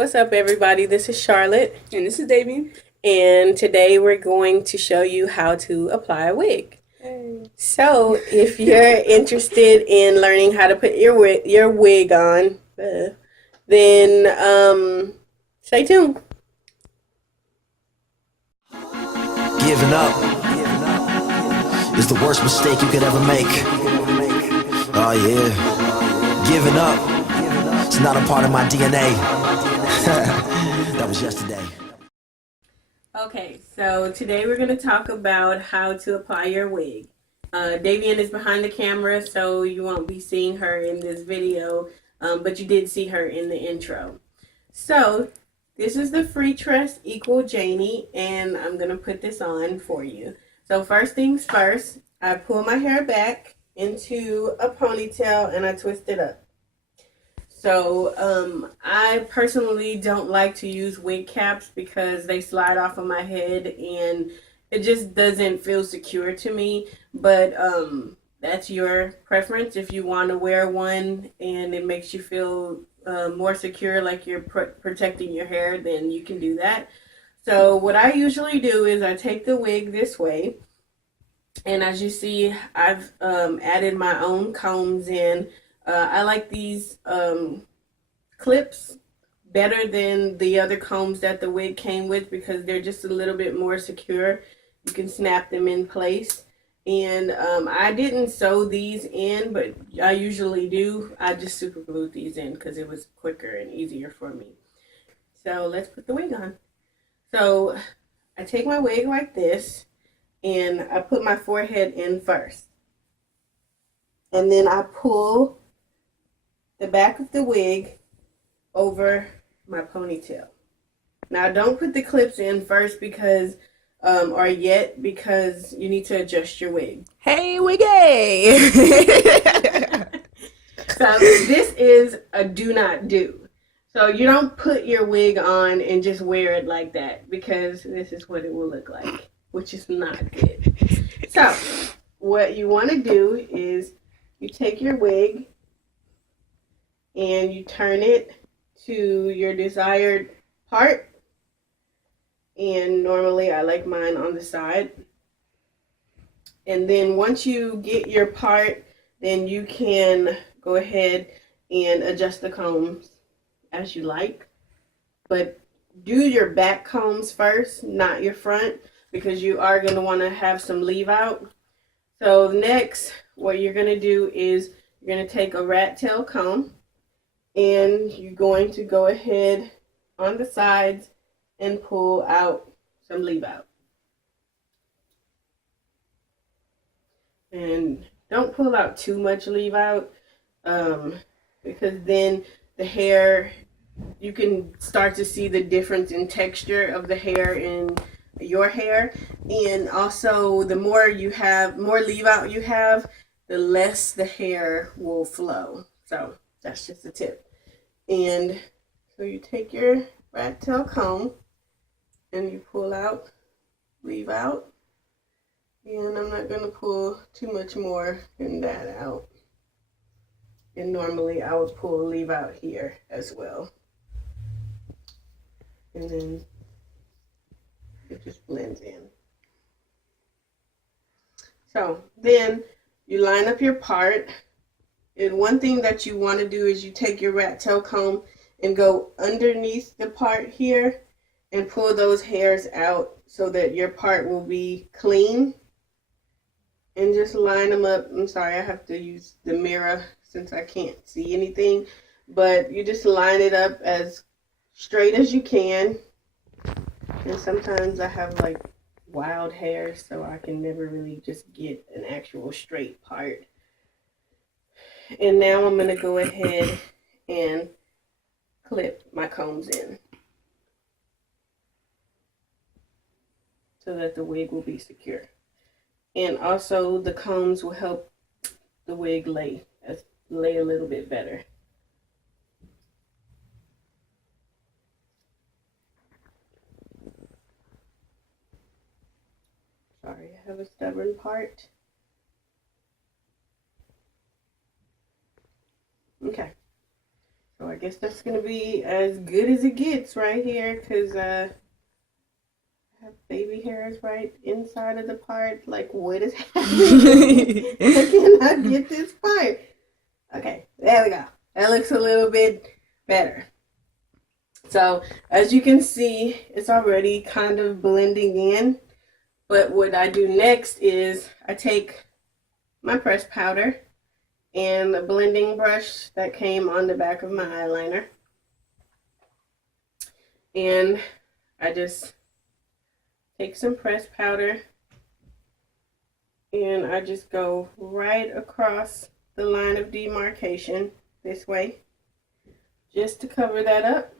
What's up, everybody? This is Charlotte, And this is Davian. and today we're going to show you how to apply a wig. Hey. So, if you're interested in learning how to put your wig on, then stay tuned. Giving up is the worst mistake you could ever make. Oh yeah. Giving up. It's not a part of my DNA. That was yesterday. Okay, so today we're going to talk about how to apply your wig. Davian is behind the camera, so you won't be seeing her in this video, but you did see her in the intro. So, this is the FreeTress Equal Jannie, and I'm going to put this on for you. So first things first, I pull my hair back into a ponytail and I twist it up. So I personally don't like to use wig caps because they slide off of my head and it just doesn't feel secure to me. But that's your preference. If you want to wear one and it makes you feel more secure, like you're protecting your hair, then you can do that. So what I usually do is I take the wig this way, and as you see, I've added my own combs in. I like these clips better than the other combs that the wig came with because they're just a little bit more secure. You can snap them in place. And I didn't sew these in, but I usually do. I just super glued these in because it was quicker and easier for me. So let's put the wig on. So I take my wig like this and I put my forehead in first. And then I pull the back of the wig over my ponytail. Now don't put the clips in first because because you need to adjust your wig. Hey, wiggy! So this is a do not do. So you don't put your wig on and just wear it like that because this is what it will look like, which is not good. So what you want to do is you take your wig and you turn it to your desired part. And normally I like mine on the side. And then once you get your part, then you can go ahead and adjust the combs as you like. But do your back combs first, not your front, because you are going to want to have some leave out. So next, what you're going to do is you're going to take a rat tail comb and you're going to go ahead on the sides and pull out some leave out. And don't pull out too much leave out because then the hair, you can start to see the difference in texture of the hair in your hair. And also the more leave out you have, the less the hair will flow. So that's just a tip. And so you take your rat tail comb and you pull out, leave out. And I'm not going to pull too much more than that out. And normally I would pull leave out here as well. And then it just blends in. So then you line up your part. And one thing that you want to do is you take your rat tail comb and go underneath the part here and pull those hairs out so that your part will be clean. And just line them up. I'm sorry, I have to use the mirror since I can't see anything. But you just line it up as straight as you can. And sometimes I have like wild hair, so I can never really just get an actual straight part. And now I'm going to go ahead and clip my combs in so that the wig will be secure. And also the combs will help the wig lay a little bit better. Sorry, I have a stubborn part. Okay. So I guess that's gonna be as good as it gets right here, because I have baby hairs right inside of the part. Like, what is happening? I cannot get this part. Okay, there we go. That looks a little bit better. So, as you can see, it's already kind of blending in. But what I do next is I take my pressed powder and a blending brush that came on the back of my eyeliner. And I just take some pressed powder and I just go right across the line of demarcation this way, just to cover that up.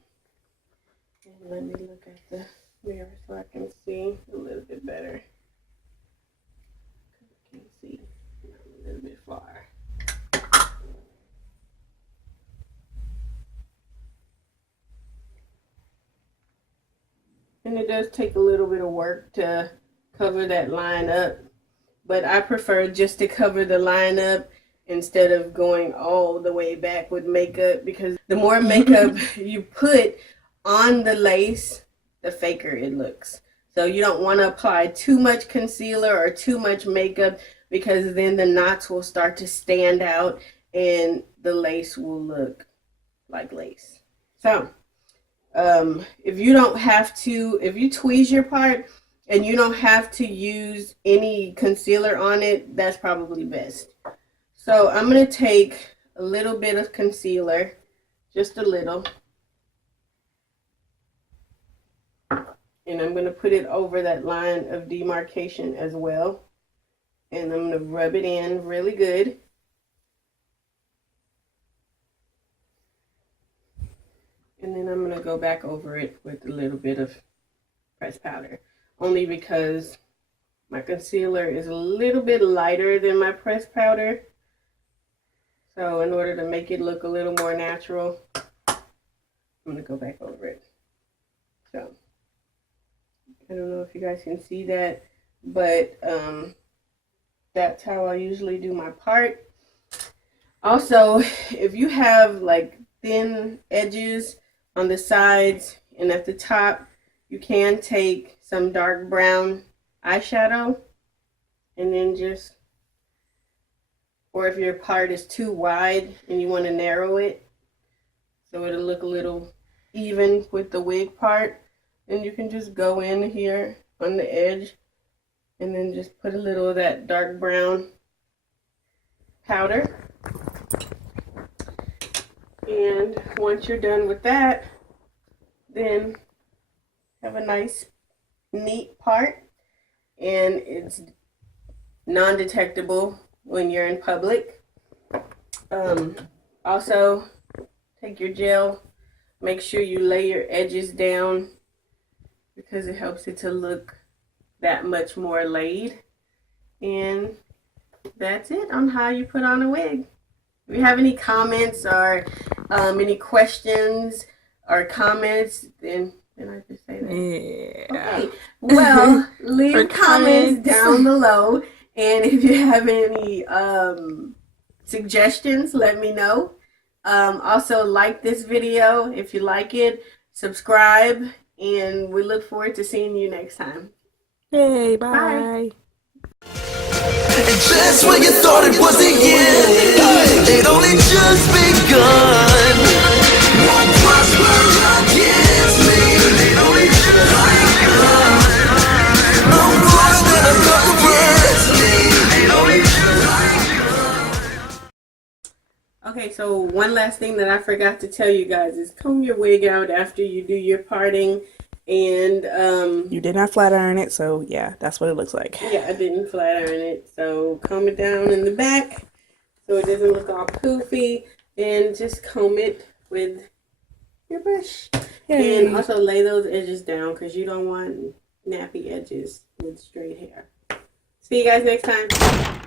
And let me look at the mirror so I can see a little bit better. I can see a little bit far. And it does take a little bit of work to cover that line up, but I prefer just to cover the line up instead of going all the way back with makeup, because the more makeup you put on the lace, the faker it looks. So you don't want to apply too much concealer or too much makeup, because then the knots will start to stand out and the lace will look like lace. So if you tweeze your part and you don't have to use any concealer on it, that's probably best. So I'm going to take a little bit of concealer, just a little, and I'm going to put it over that line of demarcation as well. And I'm going to rub it in really good. And then I'm going to go back over it with a little bit of pressed powder, only because my concealer is a little bit lighter than my pressed powder. So in order to make it look a little more natural, I'm going to go back over it. So I don't know if you guys can see that, but that's how I usually do my part. Also, if you have like thin edges on the sides and at the top, you can take some dark brown eyeshadow and then just, or if your part is too wide and you want to narrow it so it'll look a little even with the wig part, then you can just go in here on the edge and then just put a little of that dark brown powder. And once you're done with that, then have a nice neat part, and it's non-detectable when you're in public. Also, take your gel, make sure you lay your edges down because it helps it to look that much more laid. And that's it on how you put on a wig. If you have any comments or any questions or comments, then I just say that. Yeah. Okay. Well, leave comments down below, and if you have any suggestions, let me know. Also, like this video if you like it, subscribe, and we look forward to seeing you next time. Yay, bye. Bye. And just when you thought it was the end, it only just begun. Won't prosper against me. It only just begun. No voice that I've got against me. It only just begun. Okay, so one last thing that I forgot to tell you guys is comb your wig out after you do your parting. And You did not flat iron it, so yeah, that's what it looks like. yeah, I didn't flat iron it, so comb it down in the back so it doesn't look all poofy, and just comb it with your brush. Yay. And also lay those edges down because you don't want nappy edges with straight hair. See you guys next time.